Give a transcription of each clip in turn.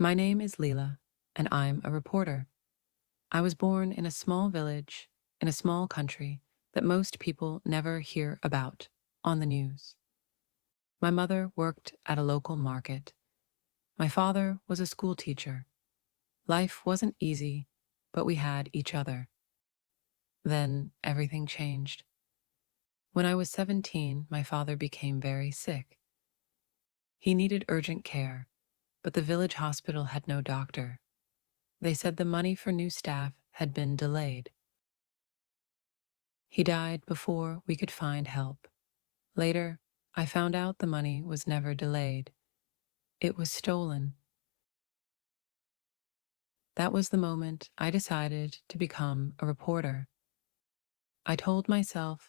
My name is Leela, and I'm a reporter. I was born in a small village in a small country that most people never hear about on the news. My mother worked at a local market. My father was a school teacher. Life wasn't easy, but we had each other. Then everything changed. When I was 17, my father became very sick. He needed urgent care, but the village hospital had no doctor. They said the money for new staff had been delayed. He died before we could find help. Later, I found out the money was never delayed. It was stolen. That was the moment I decided to become a reporter. I told myself,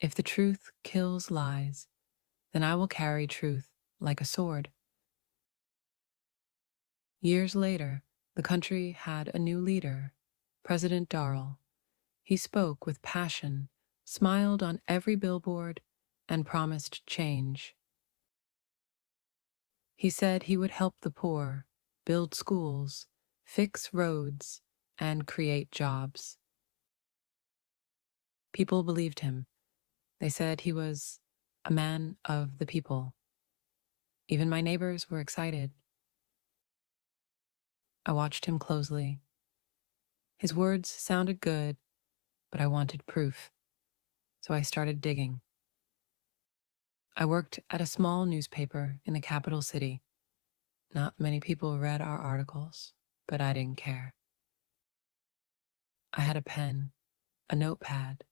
if the truth kills lies, then I will carry truth like a sword. Years later, the country had a new leader, President Darrell. He spoke with passion, smiled on every billboard, and promised change. He said he would help the poor, build schools, fix roads, and create jobs. People believed him. They said he was a man of the people. Even my neighbors were excited. I watched him closely. His words sounded good, but I wanted proof, so I started digging. I worked at a small newspaper in the capital city. Not many people read our articles, but I didn't care. I had a pen, a notepad,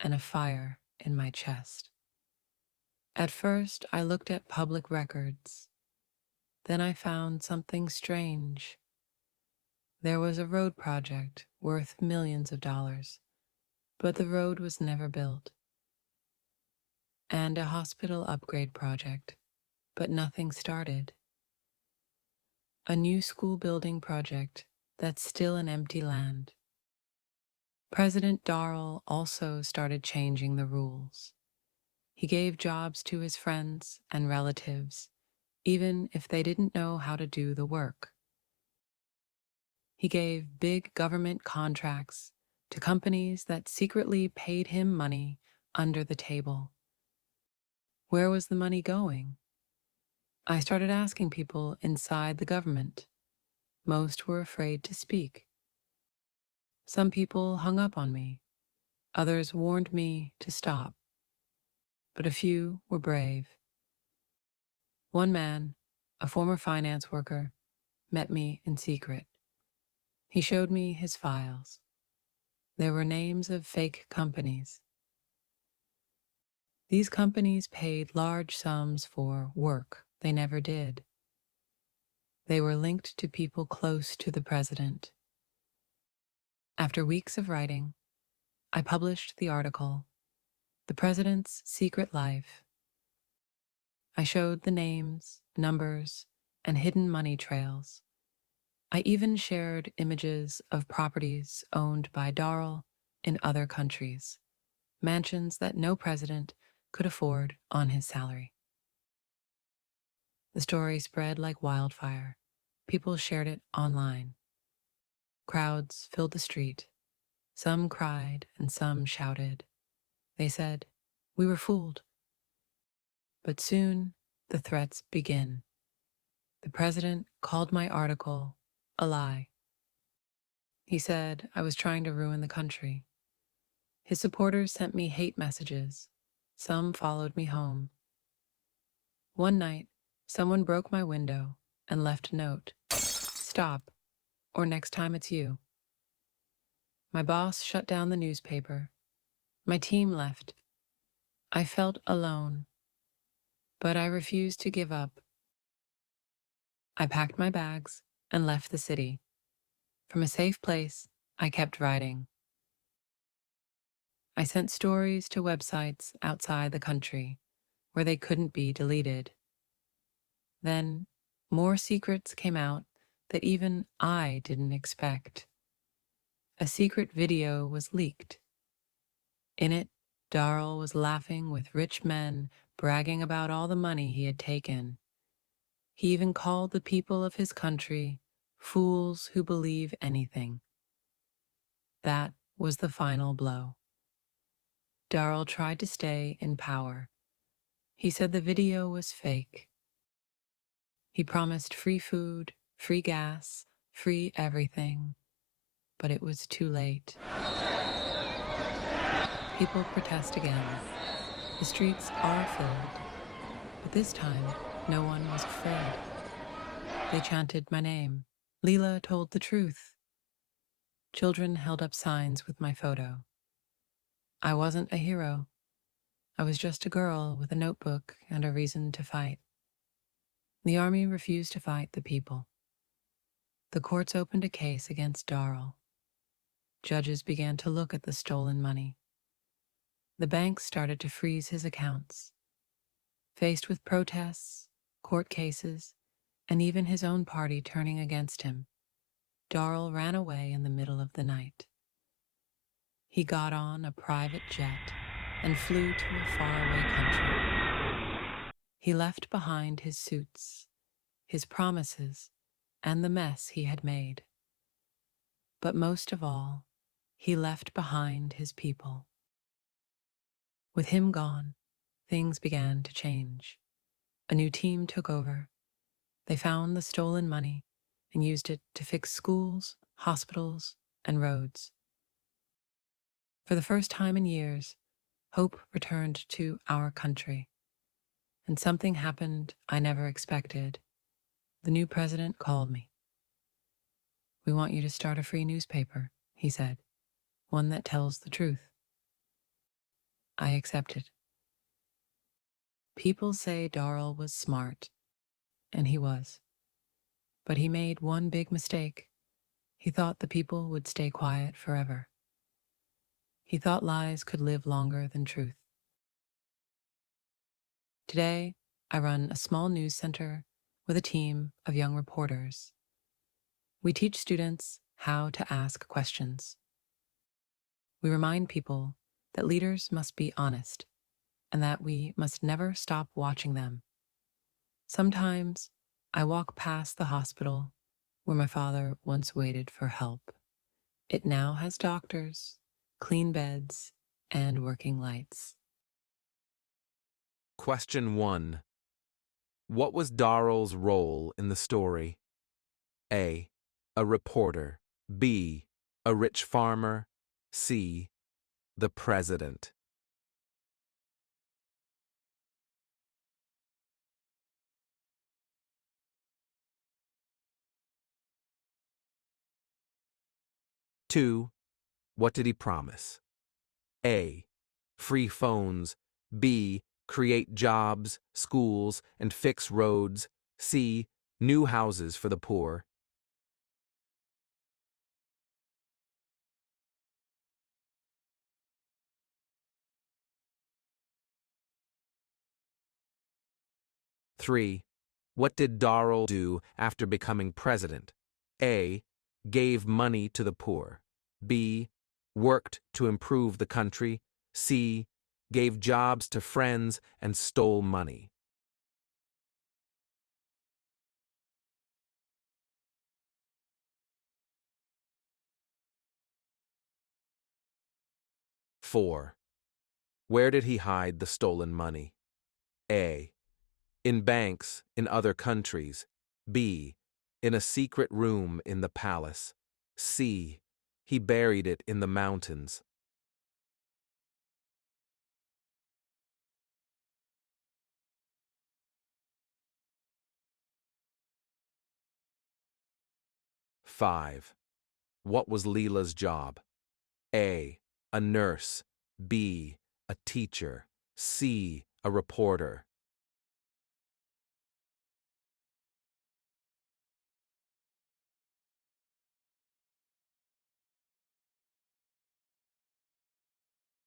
and a fire in my chest. At first, I looked at public records. Then I found something strange. There was a road project worth millions of dollars, but the road was never built. And a hospital upgrade project, but nothing started. A new school building project that's still an empty land. President Darrell also started changing the rules. He gave jobs to his friends and relatives, even if they didn't know how to do the work. He gave big government contracts to companies that secretly paid him money under the table. Where was the money going? I started asking people inside the government. Most were afraid to speak. Some people hung up on me. Others warned me to stop. But a few were brave. One man, a former finance worker, met me in secret. He showed me his files. There were names of fake companies. These companies paid large sums for work they never did. They were linked to people close to the president. After weeks of writing, I published the article, The President's Secret Life. I showed the names, numbers, and hidden money trails. I even shared images of properties owned by Darrell in other countries, mansions that no president could afford on his salary. The story spread like wildfire. People shared it online. Crowds filled the street. Some cried and some shouted. They said, "We were fooled." But soon the threats begin. The president called my article a lie. He said I was trying to ruin the country. His supporters sent me hate messages. Some followed me home. One night, someone broke my window and left a note. "Stop, or next time it's you." My boss shut down the newspaper. My team left. I felt alone, but I refused to give up. I packed my bags and left the city. From a safe place, I kept writing. I sent stories to websites outside the country where they couldn't be deleted. Then, more secrets came out that even I didn't expect. A secret video was leaked. In it, Darrell was laughing with rich men, bragging about all the money he had taken. He even called the people of his country fools who believe anything. That was the final blow. Darrell tried to stay in power. He said the video was fake. He promised free food, free gas, free everything. But it was too late. People protest again. The streets are filled. But this time, no one was afraid. They chanted my name. Leela told the truth. Children held up signs with my photo. I wasn't a hero. I was just a girl with a notebook and a reason to fight. The army refused to fight the people. The courts opened a case against Darrell. Judges began to look at the stolen money. The banks started to freeze his accounts. Faced with protests, court cases, and even his own party turning against him, Darrell ran away in the middle of the night. He got on a private jet and flew to a faraway country. He left behind his suits, his promises, and the mess he had made. But most of all, he left behind his people. With him gone, things began to change. A new team took over. They found the stolen money and used it to fix schools, hospitals, and roads. For the first time in years, hope returned to our country. And something happened I never expected. The new president called me. "We want you to start a free newspaper," he said, "one that tells the truth." I accepted. People say Darrell was smart, and he was. But he made one big mistake. He thought the people would stay quiet forever. He thought lies could live longer than truth. Today, I run a small news center with a team of young reporters. We teach students how to ask questions. We remind people that leaders must be honest and that we must never stop watching them. Sometimes I walk past the hospital where my father once waited for help. It now has doctors, clean beds, and working lights. Question 1. What was Darrell's role in the story? A. A reporter. B. A rich farmer. C. The president. Two. What did he promise? A. Free phones. B. Create jobs, schools, and fix roads. C. New houses for the poor. Three. What did Darrell do after becoming president? A. Gave money to the poor. B. Worked to improve the country. C. Gave jobs to friends and stole money. Four. Where did he hide the stolen money? A. In banks in other countries. B. In a secret room in the palace. C. He buried it in the mountains. Five. What was Leela's job? A. A nurse. B. A teacher. C. A reporter.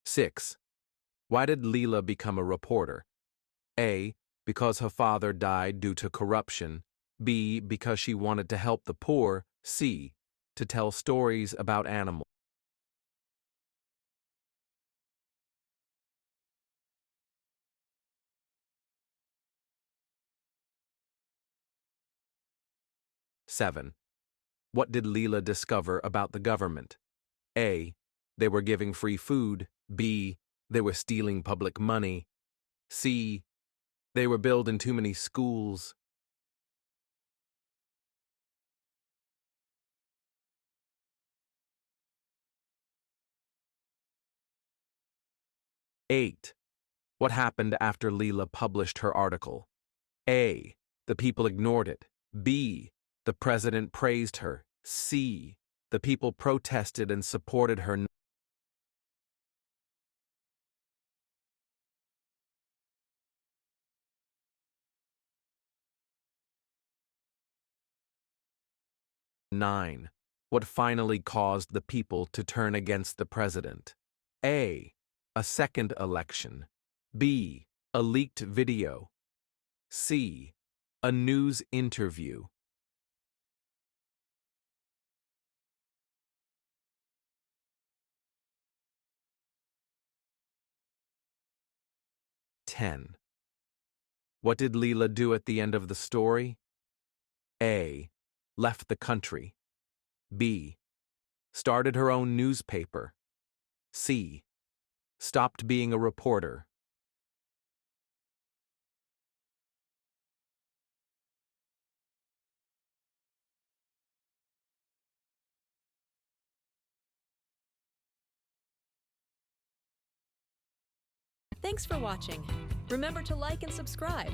Six. Why did Leela become a reporter? A. Because her father died due to corruption. B. Because she wanted to help the poor. C. To tell stories about animals. 7. What did Leela discover about the government? A. They were giving free food. B. They were stealing public money. C. They were building too many schools. 8. What happened after Leela published her article? A. The people ignored it. B. The president praised her. C. The people protested and supported her. 9. What finally caused the people to turn against the president? A. A second election. B. A leaked video. C. A news interview. 10. What did Leela do at the end of the story? A. Left the country. B. Started her own newspaper. C. Stopped being a reporter. Thanks for watching. Remember to like and subscribe.